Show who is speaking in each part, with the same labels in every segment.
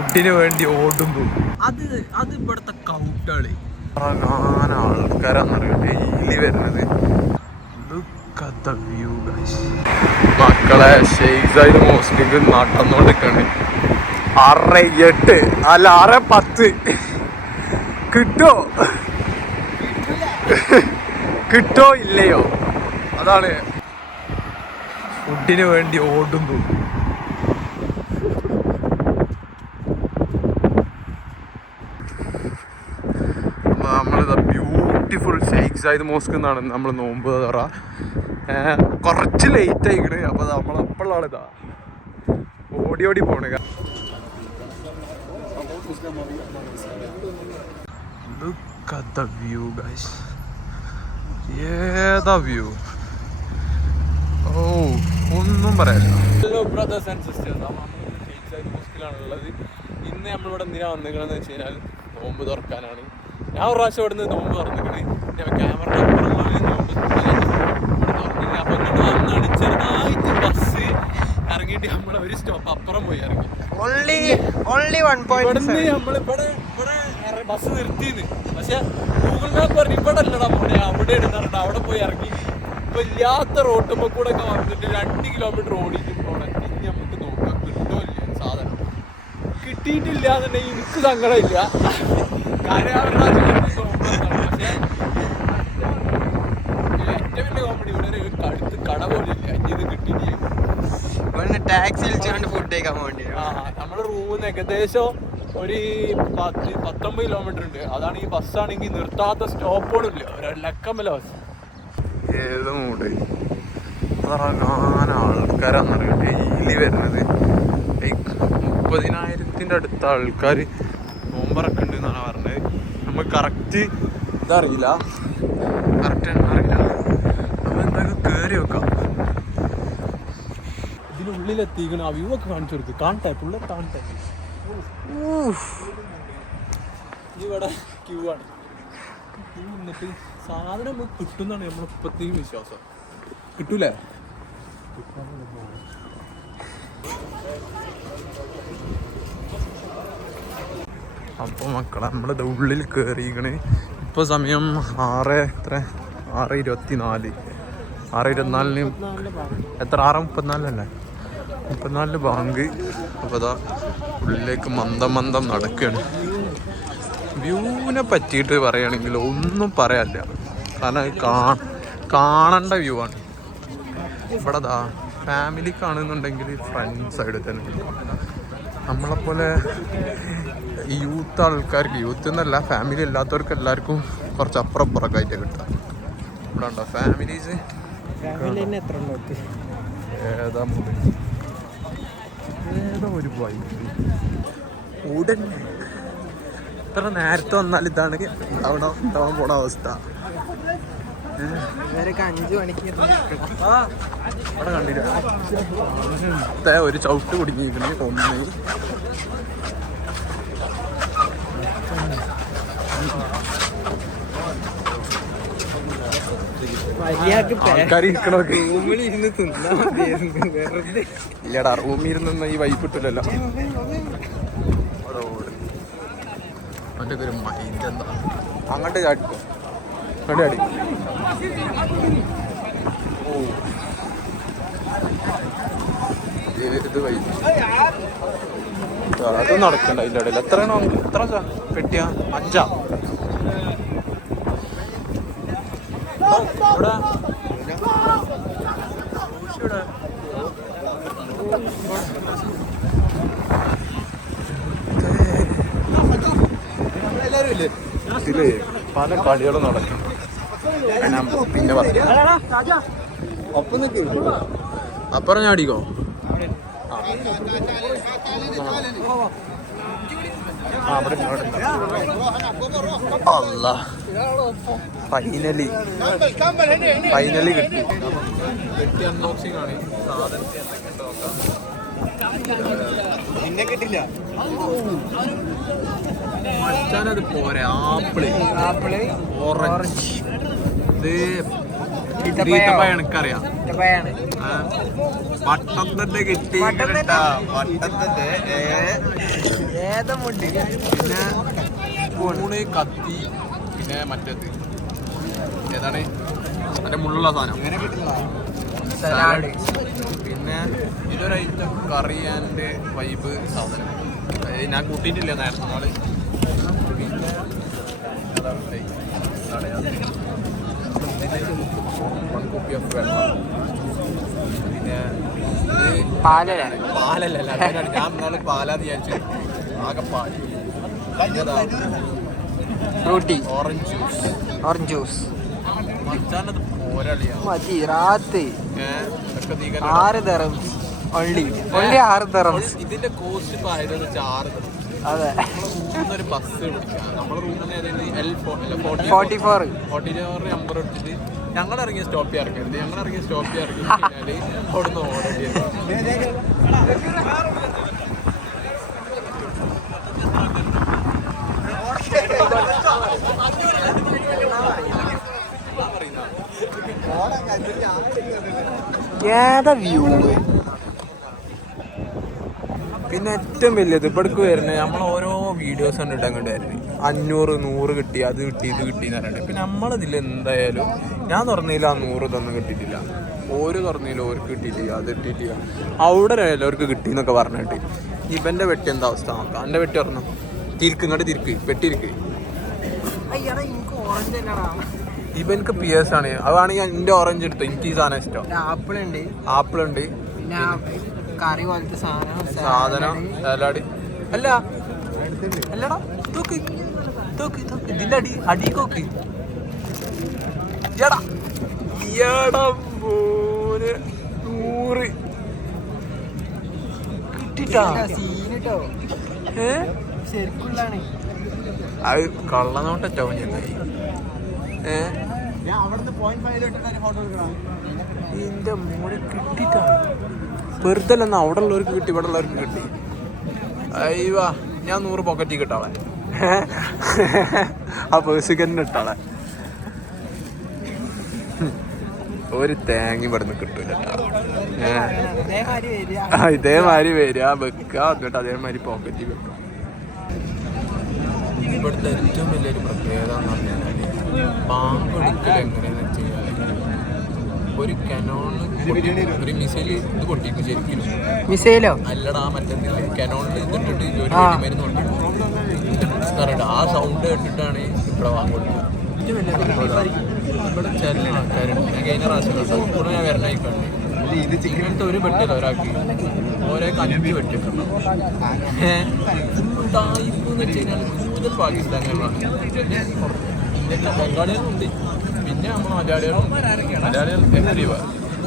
Speaker 1: ഫുഡിന് വേണ്ടി ഓടുമ്പോൾ അത് അത് ഇവിടുത്തെ കൗട്ടാളി. വരുന്നത്. മക്കളെ നടന്നോണ്ടിരിക്കണ് എട്ട് അല്ല ആറ് പത്ത്. കിട്ടോ? കിട്ടോ ഇല്ലയോ? അതാണ്. ഫുഡിന് വേണ്ടി ഓടുമ്പോൾ നമ്മളിതാ ബ്യൂട്ടിഫുൾ മോസ്ക് എന്നാണ് നമ്മൾ നോമ്പ് തറ. കുറച്ച് ലേറ്റ് ആയിക്കണ്. അപ്പോൾ നമ്മൾ അപ്പോഴാണ് ഇതാ. ഓടി ഓടി പോണ. Look at the view, guys. ഏതാ വ്യൂ ഓ ഒന്നും പറയാനില്ല. ബ്രദേഴ്സ് ആൻഡ് സിസ്റ്റേഴ്സ് ഉള്ളത് ഇന്ന് നമ്മളിവിടെ എന്തിനാ വന്നിരിക്കണമെന്ന് വെച്ച് കഴിഞ്ഞാൽ നോമ്പ് തുറക്കാനാണ്. ഞാൻ ഒരു പ്രാവശ്യം ഇവിടെ നോമ്പ് നോമ്പ് തുറന്നിക്കണേ ക്യാമറ ബസ് ഇറങ്ങിയിട്ട് നമ്മൾ ഒരു സ്റ്റോപ്പ് അപ്പുറം പോയി ഇറങ്ങി.
Speaker 2: ഓൺലി ഓൺലി വൺ
Speaker 1: ഇവിടുന്ന് നമ്മൾ ഇവിടെ ഇവിടെ ബസ് നിർത്തിന്ന് പക്ഷെ ഗൂഗിൾ മാപ്പ് പറഞ്ഞു ഇവിടെ അല്ലടാ പോണേ അവിടെ ഇടുന്നുണ്ട് അവിടെ പോയി ഇറങ്ങി. ഇപ്പൊ ഇല്ലാത്ത റോട്ടുമ്പോ കൂടെ ഒക്കെ വന്നിട്ട് രണ്ട് കിലോമീറ്റർ ഓടിയിട്ട് പോണം. ഇനി നമുക്ക് നോക്കാം കിട്ടോ ഇല്ല സാധനം. കിട്ടിയിട്ടില്ല എന്നുണ്ടെങ്കിൽ എനിക്ക് സങ്കടമില്ല. കാര്യം അവരുടെ രാജ്യത്ത് നോമ്പെന്നാണ്. പക്ഷേ ഏറ്റവും വലിയ കോമഡി ഇവിടെ ഒരു കടുത്ത് കട പോലും ഇല്ല ഇനി ഇത് കിട്ടിയിട്ടില്ല
Speaker 2: ടാക്സി വിളിച്ചുകൊണ്ട് ഫുഡ് കഴിക്കാൻ വേണ്ടി
Speaker 1: ആ, നമ്മുടെ റൂമിൽ നിന്ന് ഏകദേശം ഒരു പത്ത് പത്തൊമ്പത് കിലോമീറ്റർ ഉണ്ട്. അതാണ് ഈ ബസ്സാണെങ്കിൽ നിർത്താത്ത ഇല്ല ഒരു ലക്കമല്ല ബസ് ഏത് മൂട്. ഇറങ്ങാൻ ആൾക്കാരാന്നറിയാം ഡെയിലി വരുന്നത്. ലൈക്ക് മുപ്പതിനായിരത്തിന്റെ അടുത്ത ആൾക്കാർ നോമ്പറക്കുണ്ട് എന്നാണ് പറഞ്ഞത്. നമ്മൾ കറക്റ്റ് ഇതറിയില്ല. കറക്റ്റ് അറിയില്ല. നമ്മൾ എന്തായാലും കയറി വെക്കാം ഇതിനുള്ളിലെത്തിക്കണം ആ വ്യൂ ഒക്കെ കാണിച്ചു കൊടുക്കും. കാണട്ടെ? പുള്ള കാണട്ടെ? ഇവിടെ ക്യൂ ആണ്. ക്യൂ നിന്നിട്ട് സാധനം നമുക്ക് കിട്ടുന്നാണ് നമ്മളിപ്പത്തേയും വിശ്വാസം. കിട്ടൂലേ? അപ്പോൾ മക്കളെ നമ്മളിത് ഉള്ളിൽ കയറിയിരിക്കണ് ഇപ്പോൾ സമയം ആറ് എത്ര? ആറ് ഇരുപത്തി നാല് ആറ് ഇരുപത്തിനാലിന് എത്ര? ആറ് മുപ്പത്തിനാലല്ലേ? മുപ്പത്തിനാലിന് ബാങ്ക്. അപ്പോൾ അതാ ഉള്ളിലേക്ക് മന്ദം മന്ദം നടക്കുകയാണ് വ്യൂവിനെ പറ്റിയിട്ട് പറയുകയാണെങ്കിൽ ഒന്നും പറയാനില്ല. കാരണം അത് കാ കാണേണ്ട വ്യൂ ആണ് ഇവിടെ ദാ ഫാമിലി കാണുന്നുണ്ടെങ്കിൽ ഫ്രണ്ട് സൈഡിൽ തന്നെ. നമ്മളെപ്പോലെ യൂത്ത് ആൾക്കാർക്ക് യൂത്ത് എന്നല്ല ഫാമിലി ഇല്ലാത്തവർക്ക് എല്ലാവർക്കും കുറച്ച് അപ്പുറം അപ്പുറമൊക്കെ ആയിട്ട് കിട്ടുക. ഇവിടെ ഉണ്ടോ? ഫാമിലീസ് ഏതാ ഏതാ ഒരു ബൈക്ക് ഉടൻ ഇത്ര നേരത്തെ വന്നാൽ ഇതാണ് തവണ ഉണ്ടാവാൻ പോണ അവസ്ഥ.
Speaker 2: ഇവരൊക്കെ അഞ്ചു മണിക്ക്
Speaker 1: അവിടെ കണ്ടില്ല. ഒരു ചവിട്ട് കുടുങ്ങിയിരിക്കണേ ഒന്ന്
Speaker 2: മര്യാദയ്ക്ക്
Speaker 1: ആൾക്കാർ ഇരിക്കണൊക്കെ
Speaker 2: റൂമിൽ ഇരുന്ന് തിന്നാ മതിയായിരുന്നു വെറുതെ
Speaker 1: ഇല്ലടാ റൂമിൽ ഇരുന്ന് ഈ വൈപ്പ് ഇട്ടില്ലല്ലോ അങ്ങോട്ട് ചാടിക്കോ അങ്ങോട്ട് ചാടി. ഓ. ഏത് വൈ അത് നടക്കണ്ട ഇല്ല ഇടയിൽ. എത്രയാണോ എത്ര കെട്ടിയ പെട്ടിയാ? അഞ്ചാ ഇവിടെ ഇവിടെ ഇതിൽ പല കളികളും നടക്കും പിന്നെ അപ്പുറം ഞാൻ അടിക്കോ അല്ല ഫൈനലി ഫൈനലി കിട്ടി. കിട്ടി അൺബോക്സിംഗ് ആണ്
Speaker 2: പിന്നെ കിട്ടില്ല.
Speaker 1: മച്ചാനത് പോരെ ആപ്പിൾ.
Speaker 2: ആപ്പിൾ
Speaker 1: ഓറഞ്ച് ഇത് എനിക്കറിയാം. വട്ടത്തിന്റെ കിട്ടി
Speaker 2: വട്ടത്തിന്റെ?
Speaker 1: കേട്ടാ. ഏ,
Speaker 2: ഏതാ മുണ്ട്.
Speaker 1: പിന്നെ കത്തി. പിന്നെ മറ്റേത്. ഏതാണ്? അതിന്റെ മുള്ളുള്ള സാധനം.
Speaker 2: അങ്ങനെ കിട്ടില്ല
Speaker 1: സലാഡ് പിന്നെ ഇതൊരു ഐറ്റം കറി ആൻഡ് വൈബ് സാധനം. ഞാൻ കൂട്ടിയിട്ടില്ല നേരത്തെ നാൾ. പിന്നെ copy of വെള്ളം. പിന്നെ ഇത് പാലല്ല ഞാൻ നാളെ പാലാന്ന് വിചാരിച്ചു ആകെ പാൽ
Speaker 2: Frooti
Speaker 1: orange juice
Speaker 2: orange juice മതി റാത്ത് ആറ് ദറംസ് ഒള്ളി ഒള്ളി ആറ് ദറംസ്
Speaker 1: ഇതിന്റെ കോസ്റ്റ്
Speaker 2: അതെ
Speaker 1: ഒരു ബസ് പിടിക്കാം നമ്മുടെ L forty
Speaker 2: four
Speaker 1: forty four number എടുത്തിട്ട് ഞങ്ങൾ ഇറങ്ങിയ സ്റ്റോപ്പ് ഇറക്കരുത് ഞങ്ങൾ ഇറങ്ങിയ സ്റ്റോപ്പ് ഇറക്കി അവിടുന്ന് ഓടേണ്ടി വരും
Speaker 2: ഏതാ വ്യൂ
Speaker 1: പിന്നെ ഏറ്റവും വലിയത് ഇവിടേക്ക് വരുന്നത് നമ്മൾ ഓരോ വീഡിയോസ് കണ്ടിട്ട് അങ്ങോട്ട് വരുന്നത് അഞ്ഞൂറ് നൂറ് കിട്ടി അത് കിട്ടി ഇത് കിട്ടി എന്ന് പറഞ്ഞിട്ട്. പിന്നെ നമ്മളതിൽ എന്തായാലും ഞാൻ തുറന്നില്ല ആ നൂറ് ഇതൊന്നും കിട്ടിയിട്ടില്ല. ഓര് തുറന്നില്ല ഓർക്ക് കിട്ടിയിട്ടില്ല അത് കിട്ടിയിട്ടില്ല. അവിടെ എല്ലാവർക്ക് കിട്ടി എന്നൊക്കെ പറഞ്ഞിട്ട്. ഇവന്റെ വെട്ടി എന്താ അവസ്ഥ നോക്കാം. എന്റെ വെട്ടി പറഞ്ഞു തിരിക്ക് ഇങ്ങോട്ട് തിരിക്ക്. വെട്ടിരിക്ക്
Speaker 2: ഓറഞ്ച്
Speaker 1: ഇവനക്ക് പി എസ് ആണ്. അതാണെങ്കിൽ എന്റെ ഓറഞ്ച് എടുത്തു എനിക്ക് ഈ സാധനം ഇഷ്ടം.
Speaker 2: ആപ്പിൾ ഉണ്ട്.
Speaker 1: ആപ്പിൾ ഉണ്ട്
Speaker 2: കറി പോലത്തെ സാധനം
Speaker 1: സാധനം സലാഡ് അല്ല. അല്ലടാ തൂക്ക്. തൂക്ക് തൂക്ക്. ഇതിന്റെ അടി അടി നോക്ക് എടാ. എടാ മോനെ. നൂറ്. കിട്ടിട്ടാ?
Speaker 2: സീനിട്ടോ
Speaker 1: ഏ?
Speaker 2: ശരിക്കുള്ളതാണ്.
Speaker 1: അത് കള്ളനോട്ടോ ചെന്നായി ഏ?
Speaker 2: ഞാൻ അവിടുന്ന് പോയിന്റ് ഫൈവ് ഫോട്ടോ എടുക്കണം
Speaker 1: എന്റെ മോനെ കിട്ടിട്ടാണ് വെറുതെ അല്ലെന്ന് അവിടെ ഉള്ളവർക്ക് കിട്ടി ഇവിടെ ഉള്ളവർക്ക് കിട്ടി. അയ്യവാ ഞാൻ നൂറ് പോക്കറ്റി കിട്ടാളെ ആ പേഴ്സിക്കന്നെ ഇട്ടാളെ ഒരു തേങ്ങ ഇവിടുന്ന് കിട്ടൂല ഇതേമാതിരി വരിക വെക്കുക എന്നിട്ട് അതേമാതിരി പോക്കറ്റിൽ വെക്കുക ഇവിടുത്തെ ഏറ്റവും വലിയൊരു പ്രത്യേകത എന്ന് പറഞ്ഞാൽ പാമ്പ് എടുക്കൽ എങ്ങനെയാന്ന് വെച്ച് കഴിഞ്ഞാൽ ഒരു കനോണിൽ ഒരു മിസൈൽ ഇത് പൊട്ടിക്കും ശരിക്കും.
Speaker 2: മിസൈലോ?
Speaker 1: അല്ലടാ മറ്റെന്തില്ലേ കനോണിൽ ഇതിട്ടിട്ട് ഒരു മരുന്ന് കൊണ്ടിട്ട് ആ സൗണ്ട് കേട്ടിട്ടാണ് ഇവിടെ വാങ്ങുന്നത്. ഇവിടെ ചില ആൾക്കാരുണ്ട്. ഞാൻ കഴിഞ്ഞ പ്രാവശ്യം കൂടെ ഞാൻ വരണ ഇത് ഇങ്ങനത്തെ ഒരു വെട്ടില്ല ഒരാൾക്ക്. ഓരോ അഞ്ച് വെട്ടിട്ടുണ്ടോ ഉടായിപ്പ് എന്ന് വെച്ച് കഴിഞ്ഞാൽ കൂടുതൽ പാകിസ്ഥാനികളാണ്. പിന്നെ ഇന്ത്യയിലെ ബംഗാളികളുണ്ട്. പിന്നെ നമ്മൾ മലയാളികളും മലയാളികൾ എത്രയോ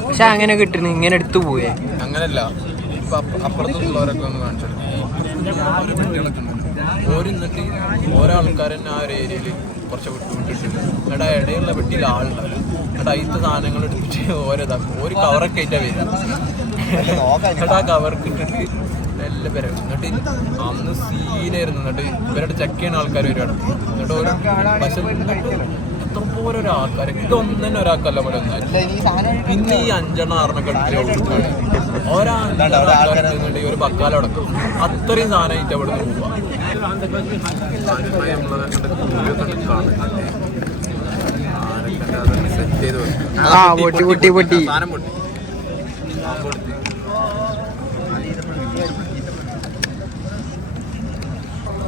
Speaker 2: പക്ഷെ അങ്ങനെ കിട്ടുന്നു ഇങ്ങനെ എടുത്തു പോയേ
Speaker 1: അങ്ങനല്ല. ഇപ്പൊ അപ്പുറത്തുള്ളവരൊക്കെ ഒന്ന് കാണിച്ചെടുക്കും ഓരോ പെട്ടികളൊക്കെ ഉണ്ട്. ഓര് ഓരോ ആൾക്കാർ ആ ഒരു ഏരിയയിൽ കുറച്ച് വിട്ടുവിട്ടിട്ടുണ്ട്. എടാ ഇടയുള്ള പെട്ടിയിൽ ആളുണ്ടാവില്ല എടാ അതിലത്തെ സാധനങ്ങൾ എടുത്തിട്ട് ഓരോ ഇതാക്കും. ഒരു കവറൊക്കെ ആയിട്ടാണ് വരിക. എടാ കവർക്ക് ഇട്ടിട്ട് എല്ലാം പേര്. എന്നിട്ട് അന്ന് സീനായിരുന്നു എന്നിട്ട് ഇവരുടെ ചെക്ക് ചെയ്യുന്ന ആൾക്കാർ വരുവാണ് എന്നിട്ട് ഓരോ പക്ഷെ എത്ര പോലെ ഒരാൾക്കാർ ഇത് തന്നെ ഒരാൾക്കല്ല പോലെ ഒന്നായിരുന്നു പിന്നെ ഈ അഞ്ചെണ്ണം ആറെണ്ണം ആൾക്കാരുണ്ടെന്നുണ്ടെങ്കിൽ ഒരു ബക്കാല അടക്കും അത്രയും സാധനമായിട്ട് അവിടെ നിന്ന് പോവാ.
Speaker 2: ആ, ചെയ്ത്.
Speaker 1: സാധനം പൊട്ടി.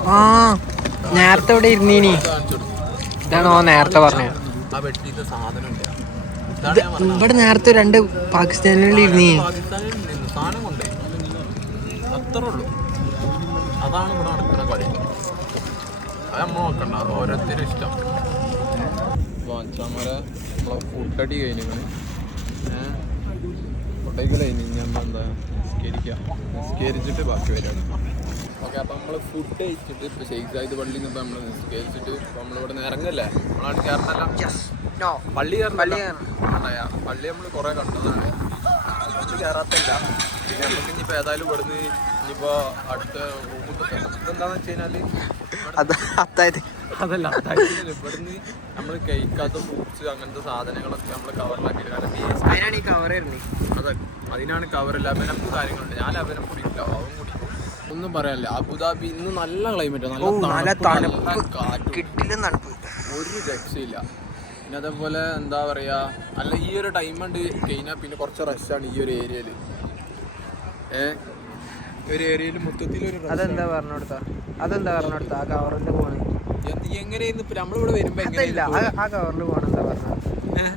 Speaker 1: ആ,
Speaker 2: നേരത്തെ ഇവിടെ ഇരുന്നീനി. ഇതാണോ ഓ നേരത്തെ പറഞ്ഞത്. ഇവിടെ നേരത്തെ രണ്ട് പാകിസ്ഥാനികളിൽ ഇരുന്നീ
Speaker 1: പാകിസ്ഥാനിൽ നിന്ന് സാധനം കൊണ്ടേ. അത്രേ ഉള്ളൂ. അതാണ് ഇവിടെ നടക്കുന്ന കളി. അത് നമ്മൾ നോക്കണ്ട. അത് ഓരോരുത്തരും ഇഷ്ടം. ഫുഡ് നമ്മളെ ഫുഡടി കഴിഞ്ഞു ഫുഡൊക്കെ കഴിഞ്ഞ് ഞാൻ എന്താ? നിസ്കരിക്കാം. നിസ്കരിച്ചിട്ട് ബാക്കി വരികയാണ്. ഓക്കെ അപ്പം നമ്മൾ ഫുഡ് കഴിച്ചിട്ട് ഇപ്പോൾ ഷെയ്ഖ് സായിദ് പള്ളിയിൽ നിന്ന് നമ്മൾ കഴിച്ചിട്ട് ഇപ്പോൾ നമ്മളിവിടെ നിന്ന് ഇറങ്ങല്ലേ? നമ്മളാണ് കയറണല്ല പള്ളി ആണ്ടായ. പള്ളി നമ്മൾ കുറേ കണ്ടതാണ്. പള്ളി കയറാത്തല്ല. പിന്നെ നമുക്ക് ഇനിയിപ്പോൾ ഏതായാലും ഇവിടുന്ന് ഇനിയിപ്പോൾ അടുത്ത റൂമിൽ ഇതെന്താണെന്ന് വെച്ച് കഴിഞ്ഞാൽ അതല്ല ഇവിടുന്ന് നമ്മൾ കഴിക്കാത്ത ഫ്രൂട്ട്സ് അങ്ങനത്തെ സാധനങ്ങളൊക്കെ നമ്മൾ കവറിലാക്കി കാരണം
Speaker 2: അതിനാണ് ഈ കവർ വരുന്നത്
Speaker 1: അതെ അതിനാണ് കവറില്ല അവനപ്പ് കാര്യങ്ങളുണ്ട്. ഞാൻ ലബനം കുടിക്കില്ല അവൻ കുടിക്കും ഒന്നും പറയാനില്ല. അബുദാബി ഇന്ന് നല്ല ക്ലൈമറ്റ്
Speaker 2: നല്ല
Speaker 1: തണുപ്പ്, ഒരു രക്ഷയില്ല. പിന്നെ അതേപോലെ എന്താ പറയാ അല്ല ഈ ഒരു ടൈം ഉണ്ട് കഴിഞ്ഞാൽ പിന്നെ കുറച്ച് റഷാണ് ഈ ഒരു ഏരിയയിൽ ഏ? ഒരു ഏരിയയിൽ മൊത്തത്തിൽ ഒരു
Speaker 2: അതെന്താ പറഞ്ഞു കൊടുത്ത അതെന്താ പറഞ്ഞു കൊടുത്ത ആ കവറിൽ പോണ്
Speaker 1: എന്ത് എങ്ങനെയെന്ന് ഇപ്പൊ നമ്മളിവിടെ വരുമ്പോ
Speaker 2: ആ- കവറിൽ പോണ എന്താ
Speaker 1: പറഞ്ഞ?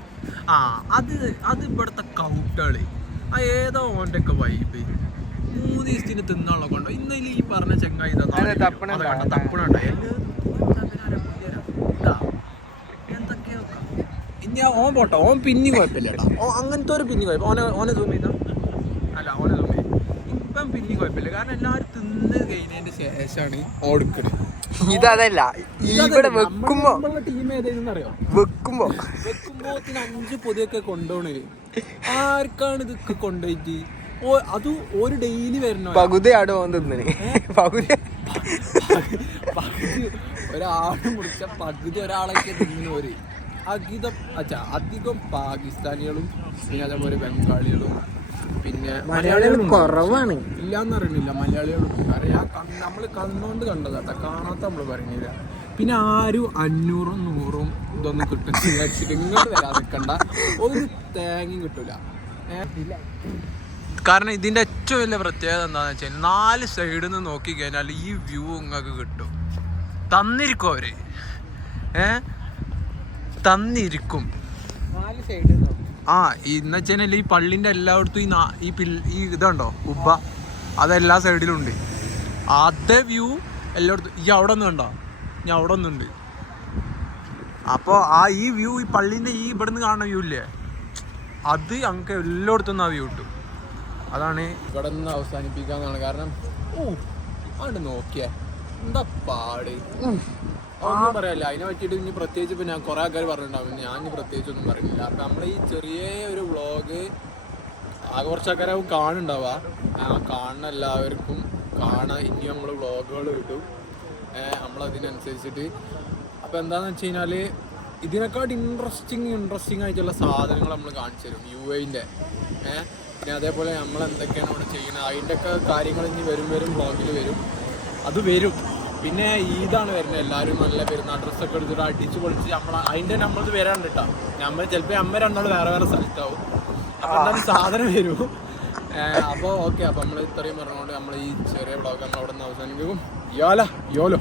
Speaker 1: ആ അത് അത് ഇവിടുത്തെ കൗട്ടാളി ആ ഏതോ ഓന്റെ ഒക്കെ വൈബ് മൂന്ന് ദിവസത്തിന് തിന്നാണല്ലോ കൊണ്ടോ ഇന്നലെ ഈ പറഞ്ഞ ചെങ്ങായി.
Speaker 2: തപ്പണുണ്ടോ?
Speaker 1: ഇനി ഓൻ പോട്ടെ ഓൻ പിന്നി കുഴപ്പമില്ല കേട്ടോ അങ്ങനത്തെ ഒരു പിന്നി കുഴപ്പം. ഓനെ ഓനെ സൂം ചെയ്താ? അല്ല ഓനെ സൂം ചെയ്ത്? ഇപ്പം പിന്നി കുഴപ്പമില്ല. കാരണം എല്ലാവരും തിന്ന് കഴിഞ്ഞതിന്റെ ശേഷമാണ് ഓടുക്കൽ
Speaker 2: ഇതല്ല ഇവിടെ വെക്കുമ്പോ
Speaker 1: ടീം ഏതായിരുന്നു അറിയോ
Speaker 2: വെക്കുമ്പോ
Speaker 1: വെക്കുമ്പോത്തിന് അഞ്ച് പൊതിയൊക്കെ കൊണ്ടുപോണേ ആർക്കാണ് ഇതൊക്കെ കൊണ്ടുപോയിട്ട് അത് ഒരു ഡെയിലി വരണോ
Speaker 2: പകുതി ആട് പോകാൻ തിന്നിന് പകുതി.
Speaker 1: പകുതി ഒരാൾ മുറിച്ച പകുതി ഒരാളൊക്കെ തിന്നുന്നവര് അധികം അച്ഛാ അധികം പാകിസ്ഥാനികളും പിന്നെ അതേപോലെ ബംഗാളികളും പിന്നെ
Speaker 2: മലയാളികൾ കുറവാണ്.
Speaker 1: ഇല്ലാന്ന് അറിയണില്ല മലയാളികളും. അറിയാം നമ്മൾ കണ്ണുകൊണ്ട് കണ്ടതാട്ടാ കാണാത്ത നമ്മൾ പറയുന്നില്ല. പിന്നെ ആരും അഞ്ഞൂറും നൂറും ഇതൊന്നും കിട്ടും ഇങ്ങോട്ട് വരാൻ നിൽക്കണ്ട ഒരു തേങ്ങയും കിട്ടൂല. കാരണം ഇതിന്റെ ഏറ്റവും വലിയ പ്രത്യേകത എന്താണെന്ന് വെച്ചാൽ നാല് സൈഡിൽ നിന്ന് നോക്കിക്കഴിഞ്ഞാൽ ഈ വ്യൂ നിങ്ങൾക്ക് കിട്ടും. തന്നിരിക്കും അവർ. ഏ? തന്നിരിക്കും. ആ എന്ന് വെച്ചാൽ ഈ പള്ളിന്റെ എല്ലായിടത്തും ഈ ഈ ഈ ഇതുണ്ടോ? ഉബ്ബ. അതെല്ലാ സൈഡിലും ഉണ്ട്. അതേ വ്യൂ എല്ലായിടത്തും ഈ അവിടെ നിന്ന് കണ്ടോ ഞാൻ അവിടെ ഒന്നുണ്ട് അപ്പോൾ ആ ഈ വ്യൂ ഈ പള്ളിന്റെ ഈ ഇവിടെ നിന്ന് കാണുന്ന വ്യൂ ഇല്ലേ? അത് ഞങ്ങൾക്ക് എല്ലായിടത്തും ആ വ്യൂ കിട്ടും. അതാണ് ഇവിടെ നിന്ന് അവസാനിപ്പിക്കാന്നാണ് കാരണം അവിടെ നോക്കിയേ. എന്താ പാട്? ഒന്നും പറയാല്ല. അതിനെ പറ്റിയിട്ട് ഇനി പ്രത്യേകിച്ച് ഇപ്പൊ ഞാൻ കുറെ ആൾക്കാർ പറഞ്ഞിട്ടുണ്ടാവും. ഞാൻ പ്രത്യേകിച്ച് ഒന്നും പറയുന്നില്ല അപ്പൊ നമ്മൾ ഈ ചെറിയ ഒരു വ്ളോഗ് ആകെ കുറച്ച് ആൾക്കാരാവും കാണുന്നുണ്ടാവുക. ആ കാണുന്ന എല്ലാവർക്കും കാണാൻ ഇനി നമ്മൾ വ്ളോഗുകൾ കിട്ടും നമ്മളതിനനുസരിച്ചിട്ട്. അപ്പോൾ എന്താണെന്ന് വെച്ച് കഴിഞ്ഞാൽ ഇതിനെക്കാട്ട് ഇൻട്രസ്റ്റിംഗ് ഇൻട്രസ്റ്റിംഗ് ആയിട്ടുള്ള സാധനങ്ങൾ നമ്മൾ കാണിച്ചു തരും. യു ഐന്റെ ഏഹ് പിന്നെ അതേപോലെ നമ്മൾ എന്തൊക്കെയാണ് അവിടെ ചെയ്യുന്നത്? അതിന്റെയൊക്കെ കാര്യങ്ങൾ ഇനി വരും വരും ബ്ലോഗിൽ വരും. അത് വരും. പിന്നെ ഈദാണ് വരുന്നത്. എല്ലാവരും നല്ല പെരുന്നാൾ ഡ്രസ്സൊക്കെ എടുത്തിട്ട് അടിച്ച് പൊളിച്ച് നമ്മൾ അതിന്റെ നമ്മളത് വരാണ്ട് കേട്ടോ. നമ്മൾ ചിലപ്പോൾ അമ്മ രണ്ടാൾ വേറെ വേറെ സ്ഥലത്താവും. അപ്പോൾ എന്തായാലും സാധനം വരും. അപ്പോൾ ഓക്കെ. അപ്പോൾ നമ്മൾ ഇത്രയും പറഞ്ഞുകൊണ്ട് നമ്മൾ ഈ ചെറിയ വ്ളോഗ് നമ്മൾ അവിടെ നിന്ന് അവസാനിപ്പിക്കും. യോല യോലോ.